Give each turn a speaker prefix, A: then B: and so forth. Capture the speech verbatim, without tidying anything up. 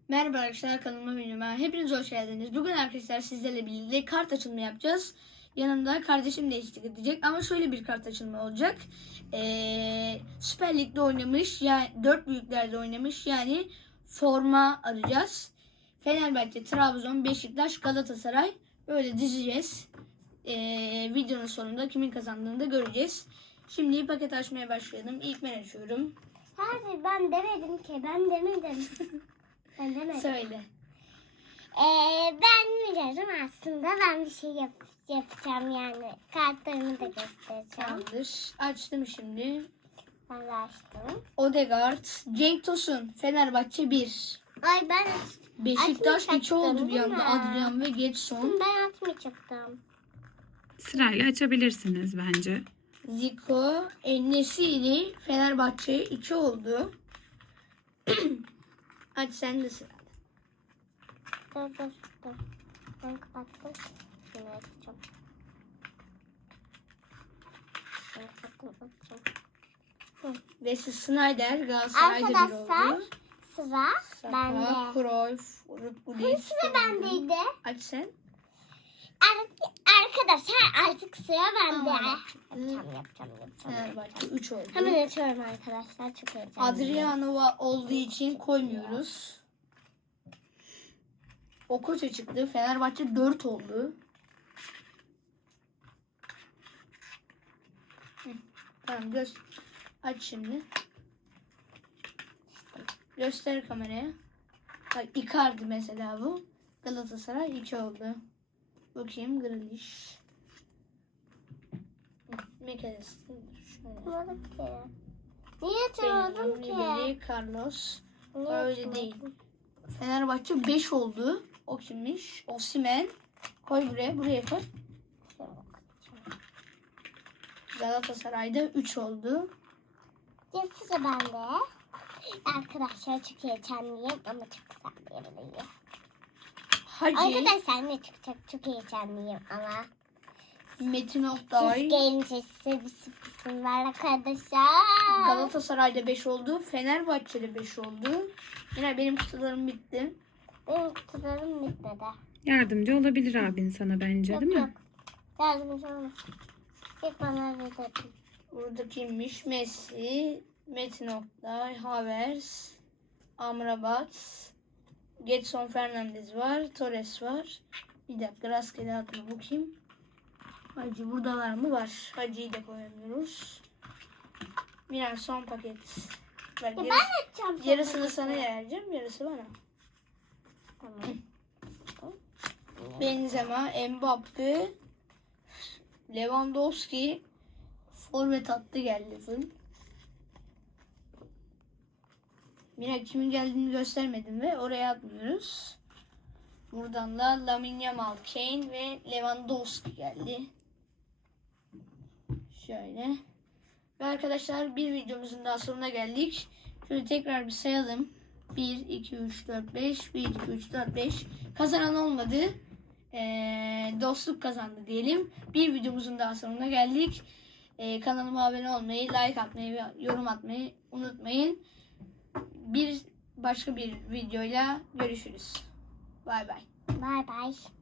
A: Merhaba arkadaşlar, kanalıma videoma hepiniz hoş geldiniz. Bugün arkadaşlar sizlerle birlikte kart açılımı yapacağız. Yanımda kardeşim de eşlik edecek ama şöyle bir kart açılımı olacak. Ee, Süper Lig'de oynamış, yani dört büyüklerde oynamış, yani forma arayacağız. Fenerbahçe, Trabzon, Beşiktaş, Galatasaray böyle dizeceğiz. Ee, videonun sonunda kimin kazandığını da göreceğiz. Şimdi paket açmaya başlayalım. İlk ben açıyorum.
B: Hayır, ben demedim ki, ben demedim. Ben demedim.
A: Söyle.
B: Ee, ben biliyorum aslında, ben bir şey yap yapacağım yani. Kartlarımı da göstereceğim.
A: Tamamdır. Açtım şimdi.
B: Ben de açtım.
A: Odegaard, Cenk Tosun, Fenerbahçe bir.
B: Ay ben
A: Beşiktaş iki
B: açmayacaktım,
A: oldu bir
B: değil
A: anda.
B: mi?
A: Adrian ve Getson.
B: Ben atmayacaktım.
C: Sırayla açabilirsiniz bence.
A: Zico, En-Nesyri, Fenerbahçe iki oldu. Hadi sen de sıra.
B: Dur dur dur. Ben kapattım. Şunu açacağım. Ben kapattım, açacağım.
A: Wesley Sneijder, Galatasaray'da bir
B: Arkadaşlar
A: oldu.
B: sıra
A: Saka,
B: bende.
A: Cruyff, Ruud
B: Hani sıra bendeydi.
A: Aç sen.
B: Ar- Arkadaşlar artık sıra bende.
A: Aa,
B: Yapacağım yapacağım yapacağım.
A: Fenerbahçe üç oldu.
B: Hemen açıyorum arkadaşlar. Çok heyecanlıyım.
A: Adriano olduğu için koymuyoruz. Okocha çıktı. Fenerbahçe dört oldu. Hı, tamam göz aç şimdi. Göster kameraya. Bak Icardi mesela bu. Galatasaray iki oldu. Bakayım Grealish. McAllister. Şöyle.
B: Açamadım ki. Niye açamadım ki?
A: Ribery, Carlos.
B: Niye
A: Öyle
B: açamadım?
A: değil. Fenerbahçe beş oldu. O kimmiş? Osimhen. Koy buraya. Buraya koy. Galatasaray'da üç oldu.
B: Ya sıra bende. Arkadaşlar çok heyecanlıyım ama çok güzel bir yerliyim.
A: Hacı,
B: Arkadaşlar ne çıkacak çok heyecanlıyım ama.
A: Metin
B: Siz
A: Oktay.
B: gelince size bir sürprizim var arkadaşlar.
A: Galatasaray'da beş oldu. Fenerbahçe'de beş oldu. Yine benim kutularım bitti.
B: Benim kutularım bitmedi.
C: Yardımcı olabilir abin sana bence,
B: Yok
C: değil mi?
B: yok. Yardımcı olmasın. İlk bana verelim.
A: Burada kimmiş? Messi, Metin Oktay, Havertz, Amrabat, Getson Fernandes var, Torres var. Bir dakika rastgele atma bu kim? Hacı buradalar mı? Var. Hacı'yı da koyamıyoruz. Biraz son paket. Bak,
B: Ya
A: yarısı-
B: ben açacağım.
A: yarısını sana vereceğim, yarısı bana.
B: Tamam.
A: Benzema, Mbappe, Lewandowski, forvet attı geldi full. Mira kimin geldiğini göstermedim ve oraya atmıyoruz. Buradan da Lamine Yamal, Kane ve Lewandowski geldi. Şöyle. Ve arkadaşlar bir videomuzun daha sonuna geldik. Şöyle tekrar bir sayalım. bir, iki, üç, dört, beş. bir, iki, üç, dört, beş. Kazanan olmadı. Ee, dostluk kazandı diyelim. Bir videomuzun daha sonuna geldik. Ee, kanalıma abone olmayı, like atmayı ve yorum atmayı unutmayın. Bir başka bir videoyla görüşürüz. Bay bay.
B: Bye bye.